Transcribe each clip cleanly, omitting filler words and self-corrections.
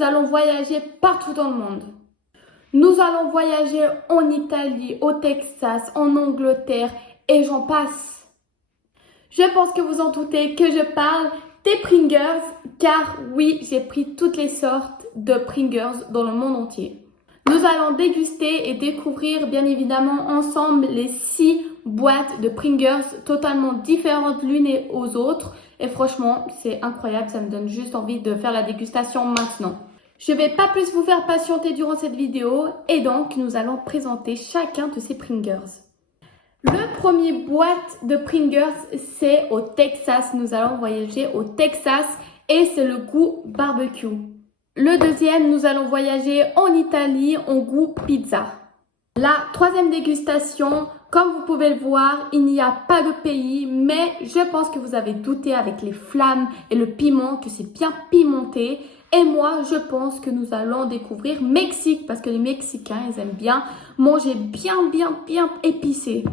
nous allons voyager partout dans le monde. Nous allons voyager en Italie, au Texas, en Angleterre et j'en passe. Je pense que vous en doutez que je parle des Pringles car oui, j'ai pris toutes les sortes de Pringles dans le monde entier. Nous allons déguster et découvrir bien évidemment ensemble les 6 boîtes de Pringles totalement différentes l'une aux autres. Et franchement, c'est incroyable, ça me donne juste envie de faire la dégustation maintenant. Je ne vais pas plus vous faire patienter durant cette vidéo et donc nous allons présenter chacun de ces Pringles. Le premier boîte de Pringles, c'est au Texas. Nous allons voyager au Texas et c'est le goût barbecue. Le deuxième, nous allons voyager en Italie en goût pizza. La troisième dégustation, comme vous pouvez le voir, il n'y a pas de pays, mais je pense que vous avez douté avec les flammes et le piment, que c'est bien pimenté. Et moi, je pense que nous allons découvrir Mexique, parce que les Mexicains, ils aiment bien manger bien épicé.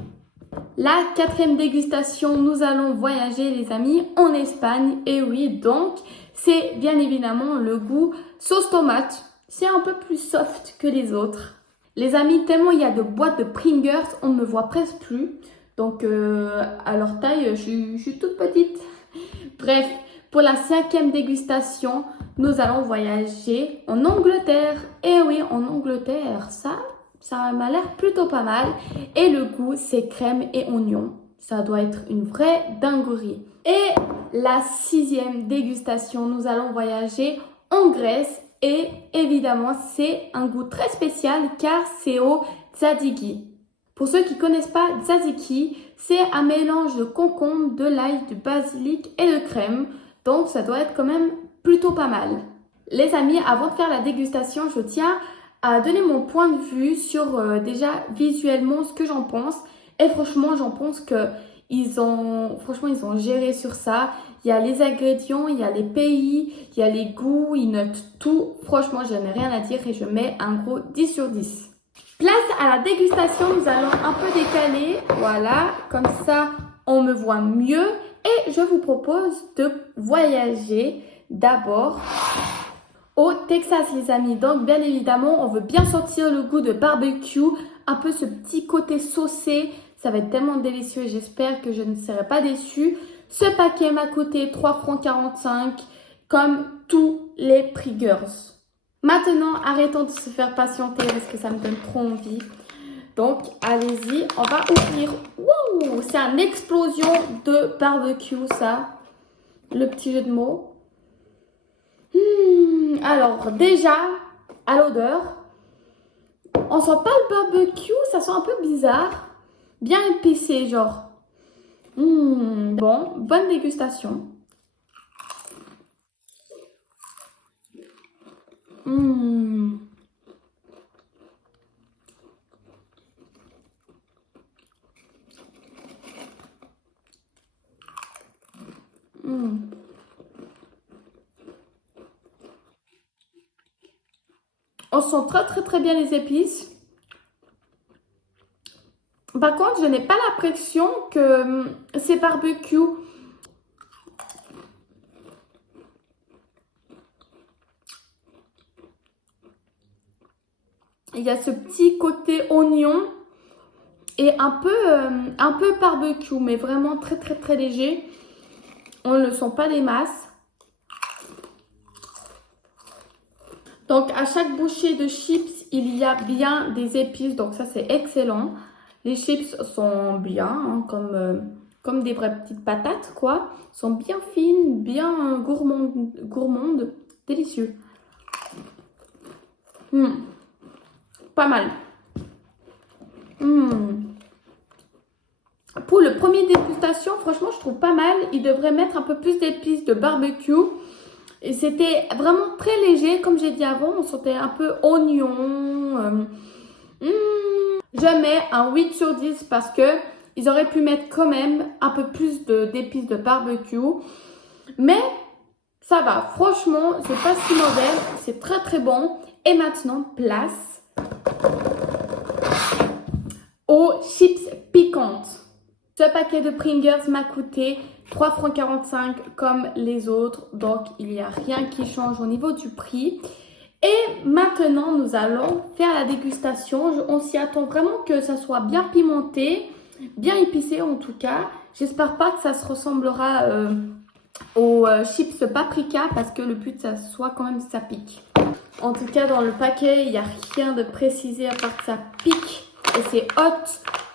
La quatrième dégustation, nous allons voyager, les amis, en Espagne. Et oui, donc, c'est bien évidemment le goût sauce tomate. C'est un peu plus soft que les autres. Les amis, tellement il y a de boîtes de Pringles, on ne me voit presque plus. Donc, à leur taille, je suis toute petite. Bref, pour la cinquième dégustation, nous allons voyager en Angleterre. Et oui, en Angleterre, ça m'a l'air plutôt pas mal. Et le goût, c'est crème et oignon. Ça doit être une vraie dinguerie. Et la sixième dégustation, nous allons voyager en Grèce. Et évidemment, c'est un goût très spécial car c'est au tzatziki. Pour ceux qui ne connaissent pas tzatziki, c'est un mélange de concombre, de l'ail, du basilic et de crème. Donc, ça doit être quand même plutôt pas mal. Les amis, avant de faire la dégustation, je tiens à donner mon point de vue sur déjà visuellement ce que j'en pense. Et franchement, j'en pense que ils ont géré sur ça. Il y a les ingrédients, il y a les pays, il y a les goûts, ils notent tout. Franchement, je n'ai rien à dire et je mets un gros 10 sur 10. Place à la dégustation, nous allons un peu décaler. Voilà, comme ça, on me voit mieux. Et je vous propose de voyager d'abord au Texas, les amis. Donc, bien évidemment, on veut bien sentir le goût de barbecue, un peu ce petit côté saucé. Ça va être tellement délicieux, j'espère que je ne serai pas déçue. Ce paquet m'a coûté 3,45 €, comme tous les Pringles. Maintenant, arrêtons de se faire patienter parce que ça me donne trop envie. Donc, allez-y, on va ouvrir. Wouh, c'est une explosion de barbecue, ça. Le petit jeu de mots. Alors, déjà, à l'odeur, on sent pas le barbecue, ça sent un peu bizarre. Bien épicé, genre. Bon, bonne dégustation. On sent très bien les épices. Par contre, je n'ai pas l'impression que c'est barbecue. Il y a ce petit côté oignon et un peu barbecue, mais vraiment très léger. On ne le sent pas des masses. Donc, à chaque bouchée de chips, il y a bien des épices. Donc, ça, c'est excellent. Les chips sont bien, hein, comme des vraies petites patates, quoi. Sont bien fines, bien gourmandes. Délicieux. Pas mal. Pour le premier dégustation, franchement, je trouve pas mal. Il devrait mettre un peu plus d'épices de barbecue. Et c'était vraiment très léger, comme j'ai dit avant. On sentait un peu oignon. Je mets un 8 sur 10 parce que ils auraient pu mettre quand même un peu plus d'épices de barbecue. Mais ça va. Franchement, c'est pas si mauvais. C'est très bon. Et maintenant, place aux chips piquantes. Ce paquet de Pringles m'a coûté 3,45 € comme les autres. Donc, il n'y a rien qui change au niveau du prix. Et maintenant, nous allons faire la dégustation. On s'y attend vraiment que ça soit bien pimenté, bien épicé en tout cas. J'espère pas que ça se ressemblera aux chips paprika parce que le but, ça soit quand même ça pique. En tout cas, dans le paquet, il n'y a rien de précisé à part que ça pique et c'est hot.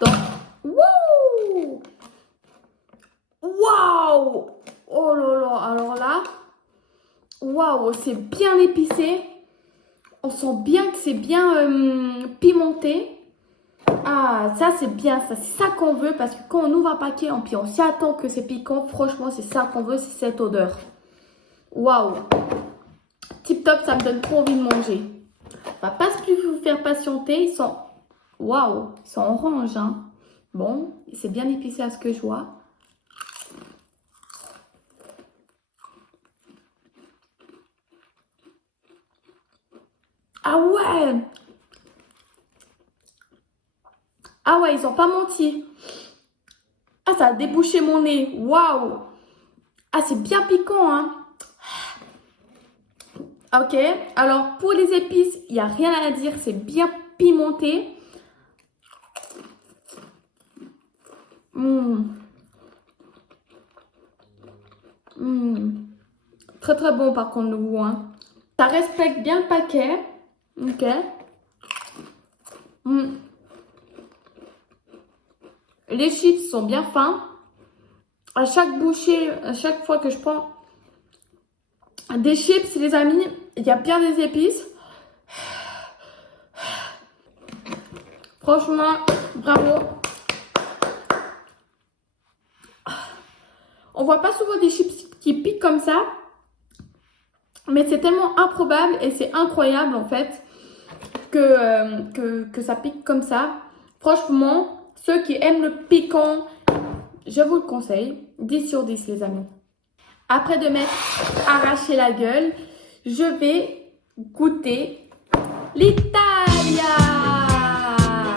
Donc, wouh! Waouh! Oh là là, alors là, waouh, c'est bien épicé. On sent bien que c'est bien pimenté. Ah, ça c'est bien, ça c'est ça qu'on veut parce que quand on ouvre un paquet, puis on s'y attend que c'est piquant, franchement c'est ça qu'on veut, c'est cette odeur. Waouh! Tip top, ça me donne trop envie de manger. On va pas plus vous faire patienter, ils sont... Waouh! Ils sont orange, hein. Bon, c'est bien épicé à ce que je vois. Ah ouais! Ah ouais, ils ont pas menti. Ah, ça a débouché mon nez. Waouh! Ah, c'est bien piquant, hein. Ok, alors pour les épices, il n'y a rien à dire, c'est bien pimenté. Très très bon par contre le goût, hein. Ça respecte bien le paquet. Ok. Les chips sont bien fins. À chaque bouchée, à chaque fois que je prends des chips, les amis, il y a bien des épices. Franchement, bravo. On voit pas souvent des chips qui piquent comme ça. Mais c'est tellement improbable et c'est incroyable en fait que ça pique comme ça. Franchement, ceux qui aiment le piquant, je vous le conseille. 10 sur 10 les amis. Après de m'être arraché la gueule, je vais goûter l'Italia.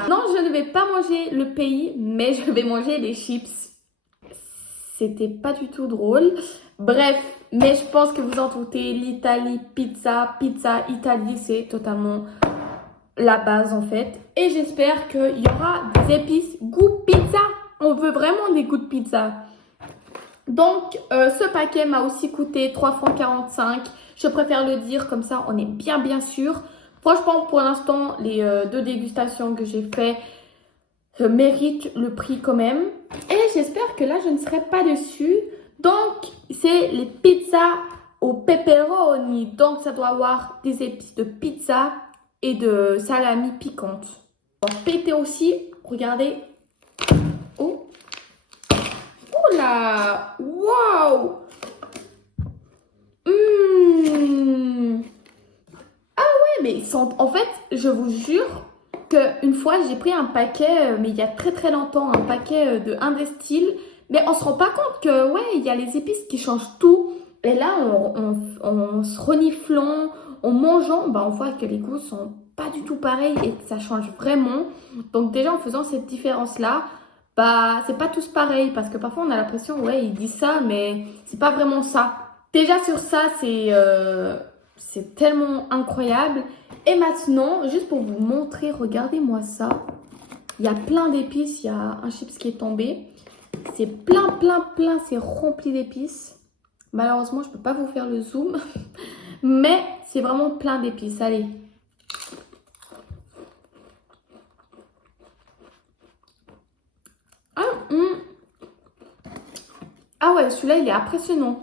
Non, je ne vais pas manger le pays, mais je vais manger les chips. C'était pas du tout drôle. Bref, mais je pense que vous en doutez, l'Italie, pizza, Italie, c'est totalement la base en fait. Et j'espère qu'il y aura des épices goût pizza. On veut vraiment des goûts de pizza. Donc, ce paquet m'a aussi coûté 3,45 €. Je préfère le dire comme ça, on est bien sûr. Franchement, pour l'instant, les deux dégustations que j'ai fait méritent le prix quand même. Et j'espère que là, je ne serai pas déçue. Donc, c'est les pizzas au pepperoni. Donc, ça doit avoir des épices de pizza et de salami piquante. Pété aussi, regardez. Oh, oh là, waouh. Ah ouais, mais ils sont... En fait, je vous jure qu'une fois, j'ai pris un paquet, mais il y a très longtemps, un paquet de Indestil. Mais on se rend pas compte que, ouais, il y a les épices qui changent tout. Et là, on se reniflant, en mangeant, bah, on voit que les goûts sont pas du tout pareils et que ça change vraiment. Donc déjà, en faisant cette différence-là, bah, c'est pas tous pareil. Parce que parfois, on a l'impression, ouais, ils disent ça, mais c'est pas vraiment ça. Déjà sur ça, c'est tellement incroyable. Et maintenant, juste pour vous montrer, regardez-moi ça. Il y a plein d'épices. Il y a un chips qui est tombé. C'est plein, c'est rempli d'épices. Malheureusement, je ne peux pas vous faire le zoom. Mais c'est vraiment plein d'épices. Allez. Ah ouais, celui-là, il est impressionnant.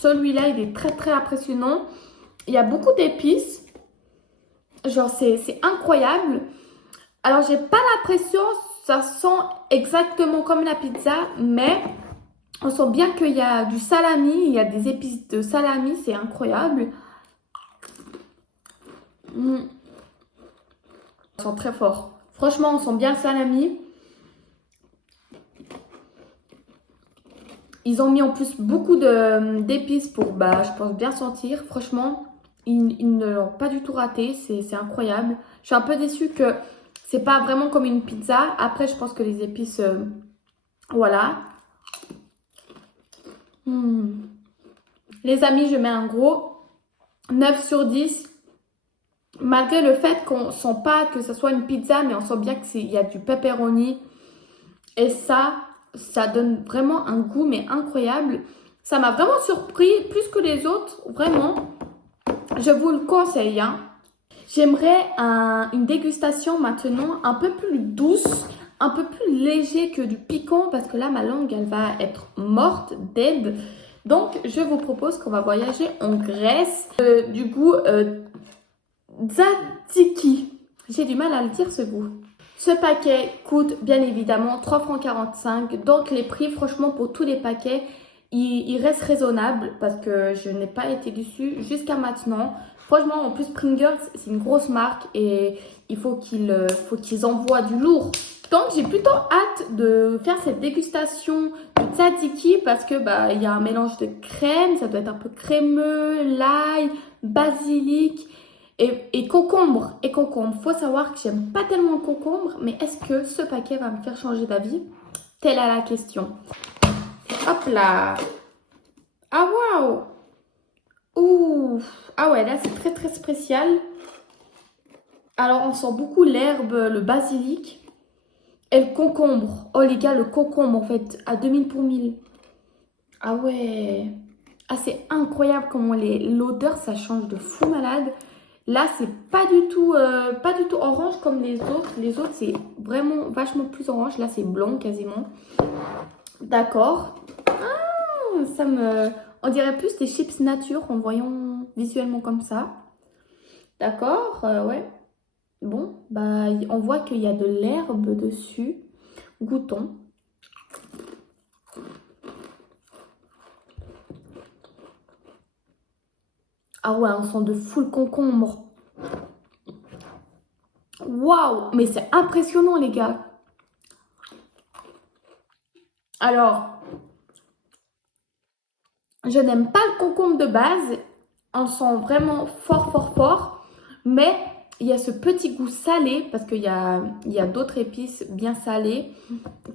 Celui-là, il est très impressionnant. Il y a beaucoup d'épices. Genre, c'est incroyable. Alors, j'ai pas l'impression, ça sent exactement comme la pizza, mais on sent bien qu'il y a du salami, il y a des épices de salami, c'est incroyable. On sent très fort. Franchement, on sent bien le salami. Ils ont mis en plus beaucoup d'épices pour, bah, je pense, bien sentir. Franchement, ils ne l'ont pas du tout raté. C'est incroyable. Je suis un peu déçue que c'est pas vraiment comme une pizza. Après, je pense que les épices, voilà. Les amis, je mets un gros 9 sur 10. Malgré le fait qu'on sent pas que ce soit une pizza, mais on sent bien qu'il y a du pepperoni. Et ça donne vraiment un goût, mais incroyable. Ça m'a vraiment surpris, plus que les autres, vraiment. Je vous le conseille, hein. J'aimerais une dégustation maintenant un peu plus douce, un peu plus léger que du piquant, parce que là, ma langue, elle va être morte, dead. Donc, je vous propose qu'on va voyager en Grèce. Du goût tzatziki. J'ai du mal à le dire, ce goût. Ce paquet coûte bien évidemment 3,45 francs. Donc les prix, franchement, pour tous les paquets, ils restent raisonnables parce que je n'ai pas été déçue jusqu'à maintenant. Franchement, en plus, Pringles, c'est une grosse marque et il faut qu'ils envoient du lourd. Donc j'ai plutôt hâte de faire cette dégustation du tzatziki parce que il y a un mélange de crème, ça doit être un peu crémeux, l'ail, basilic. Et concombre, faut savoir que j'aime pas tellement le concombre, mais est-ce que ce paquet va me faire changer d'avis? Telle est la question. Hop là. Ah waouh. Ouh. Ah ouais, là c'est très très spécial. Alors on sent beaucoup l'herbe, le basilic et le concombre. Oh les gars, le concombre en fait, à 2000 pour 1000. Ah ouais. Ah c'est incroyable comment l'odeur ça change de fou malade. Là, c'est pas du tout orange comme les autres. Les autres, c'est vraiment vachement plus orange. Là, c'est blanc quasiment. D'accord. Ah, on dirait plus des chips nature en voyant visuellement comme ça. D'accord, ouais. Bon, on voit qu'il y a de l'herbe dessus. Goûtons. Ah ouais, on sent de fou le concombre. Waouh, mais c'est impressionnant les gars. Alors, je n'aime pas le concombre de base. On sent vraiment fort, fort, fort. Mais il y a ce petit goût salé, parce qu'il y a d'autres épices bien salées,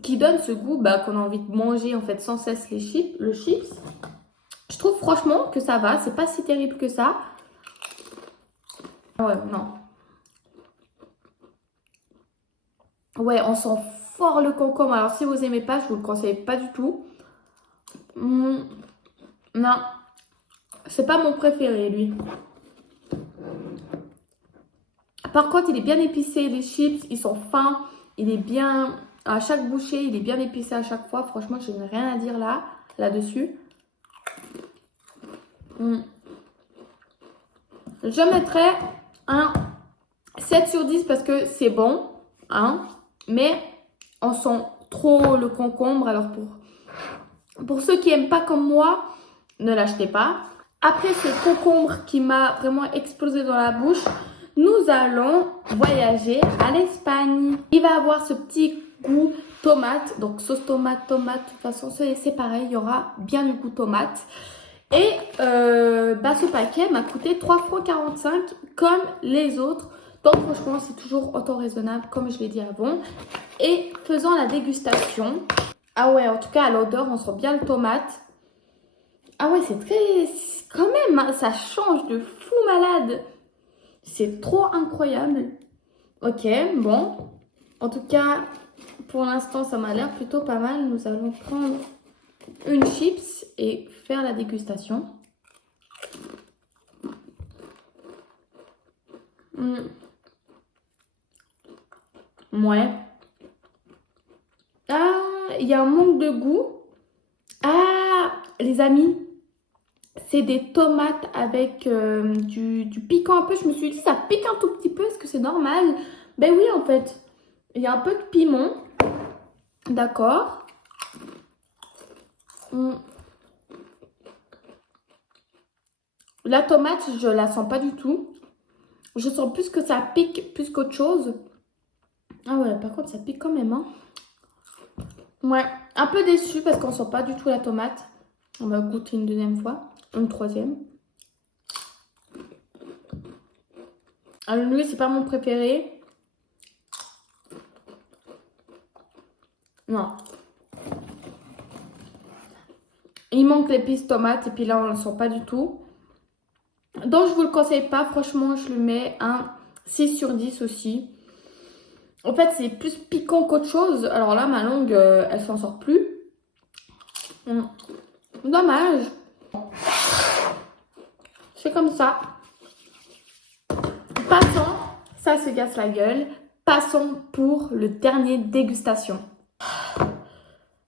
qui donnent ce goût qu'on a envie de manger en fait sans cesse le chips. Je trouve franchement que ça va. C'est pas si terrible que ça. Ouais, non. Ouais, on sent fort le concombre. Alors si vous aimez pas, je vous le conseille pas du tout. Non. C'est pas mon préféré, lui. Par contre, il est bien épicé. Les chips, ils sont fins. Il est bien... À chaque bouchée, il est bien épicé à chaque fois. Franchement, je n'ai rien à dire là-dessus. Je mettrais un 7 sur 10 parce que c'est bon. Hein, mais on sent trop le concombre. Alors, pour ceux qui n'aiment pas comme moi, ne l'achetez pas. Après ce concombre qui m'a vraiment explosé dans la bouche, nous allons voyager à l'Espagne. Il va avoir ce petit goût tomate, donc sauce tomate. De toute façon, c'est pareil, il y aura bien du goût tomate. Et ce paquet m'a coûté 3,45 francs comme les autres. Donc franchement, c'est toujours autant raisonnable comme je l'ai dit avant. Et faisant la dégustation. Ah ouais, en tout cas, à l'odeur, on sent bien le tomate. Ah ouais, c'est très... Quand même, hein, ça change de fou malade. C'est trop incroyable. Ok, bon. En tout cas, pour l'instant, ça m'a l'air plutôt pas mal. Nous allons prendre une chips et faire la dégustation. Ouais. Ah, il y a un manque de goût. Ah, les amis. C'est des tomates avec du piquant un peu. Je me suis dit, ça pique un tout petit peu. Est-ce que c'est normal? Ben oui, en fait. Il y a un peu de piment. D'accord. La tomate, je la sens pas du tout. Je sens plus que ça pique plus qu'autre chose. Ah ouais, par contre, ça pique quand même, hein. Ouais, un peu déçue parce qu'on sent pas du tout la tomate. On va goûter une deuxième fois. Une troisième. Alors lui, c'est pas mon préféré. Non. Il manque l'épice tomate et puis là, on ne le sent pas du tout. Donc, je vous le conseille pas. Franchement, je lui mets un 6 sur 10 aussi. En fait, c'est plus piquant qu'autre chose. Alors là, ma langue, elle s'en sort plus. Dommage. C'est comme ça. Passons. Ça se casse la gueule. Passons pour le dernier dégustation.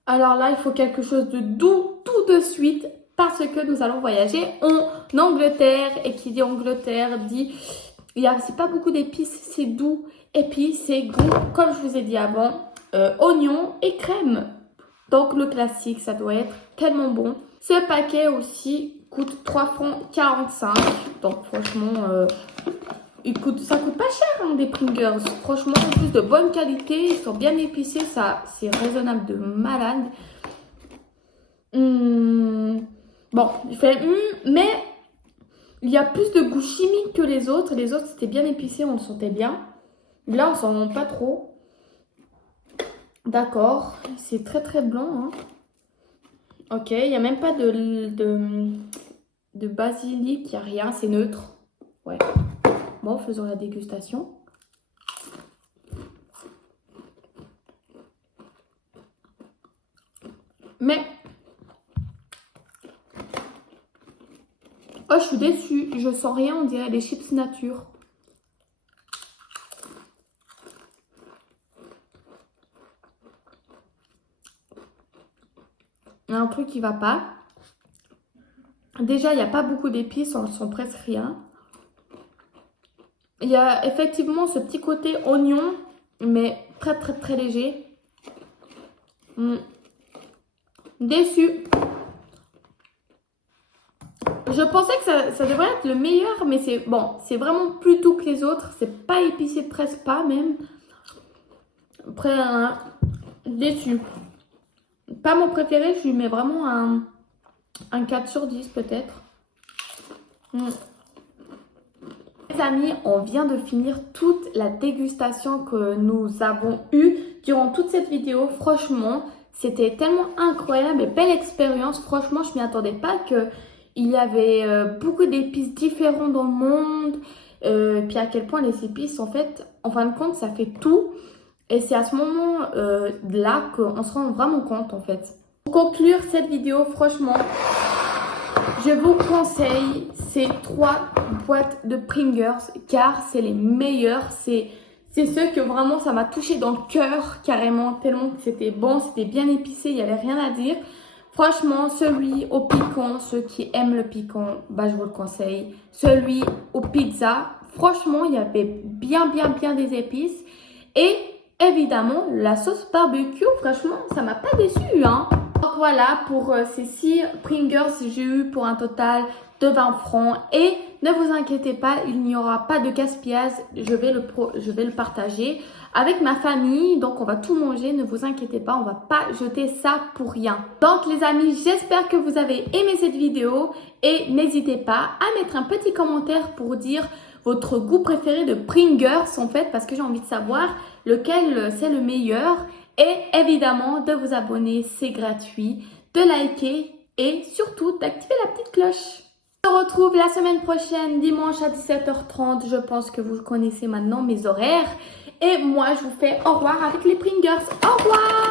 Alors là, il faut quelque chose de doux tout de suite parce que nous allons voyager en Angleterre. Et qui dit Angleterre dit, c'est pas beaucoup d'épices, c'est doux. Et puis c'est goût, comme je vous ai dit avant, oignon et crème. Donc le classique, ça doit être tellement bon. Ce paquet aussi coûte 3 francs 45. Donc franchement, ça coûte pas cher hein, des Pringles. Franchement, en plus de bonne qualité, ils sont bien épicés, ça c'est raisonnable de malade. Bon, il fait mais il y a plus de goût chimique que les autres. Les autres c'était bien épicé, on le sentait bien. Là, on s'en rend pas trop. D'accord, c'est très très blanc. Hein. Ok, il n'y a même pas de basilic, il n'y a rien, c'est neutre. Ouais. Bon, faisons la dégustation. Mais... oh, je suis déçue. Je sens rien, on dirait des chips nature. Il y a un truc qui va pas. Déjà, il n'y a pas beaucoup d'épices, on ne sent presque rien. Il y a effectivement ce petit côté oignon, mais très très très léger. Déçu. Je pensais que ça devrait être le meilleur, mais c'est bon, c'est vraiment plus doux que les autres. C'est pas épicé, presque pas même. Après, déçu. Pas mon préféré, je lui mets vraiment un 4 sur 10 peut-être. Les amis, on vient de finir toute la dégustation que nous avons eue durant toute cette vidéo. Franchement, c'était tellement incroyable et belle expérience. Franchement, je ne m'y attendais pas qu'il y avait beaucoup d'épices différentes dans le monde. Puis à quel point les épices, en fait, en fin de compte, ça fait tout. Et c'est à ce moment-là qu'on se rend vraiment compte, en fait. Pour conclure cette vidéo, franchement, je vous conseille ces 3 boîtes de Pringles car c'est les meilleurs. C'est ceux que vraiment ça m'a touché dans le cœur carrément tellement que c'était bon, c'était bien épicé, il n'y avait rien à dire. Franchement, celui au piquant, ceux qui aiment le piquant, bah, je vous le conseille. Celui au pizza, franchement, il y avait bien des épices. Et évidemment, la sauce barbecue, franchement, ça m'a pas déçu, hein. Donc voilà, pour ces 6 Pringles, j'ai eu pour un total de 20 francs. Et ne vous inquiétez pas, il n'y aura pas de gaspillage. Je vais le partager avec ma famille. Donc on va tout manger, ne vous inquiétez pas, on va pas jeter ça pour rien. Donc les amis, j'espère que vous avez aimé cette vidéo. Et n'hésitez pas à mettre un petit commentaire pour dire votre goût préféré de Pringles en fait. Parce que j'ai envie de savoir lequel c'est le meilleur. Et évidemment, de vous abonner, c'est gratuit, de liker et surtout d'activer la petite cloche. On se retrouve la semaine prochaine, dimanche à 17h30. Je pense que vous connaissez maintenant mes horaires. Et moi, je vous fais au revoir avec les Pringles. Au revoir!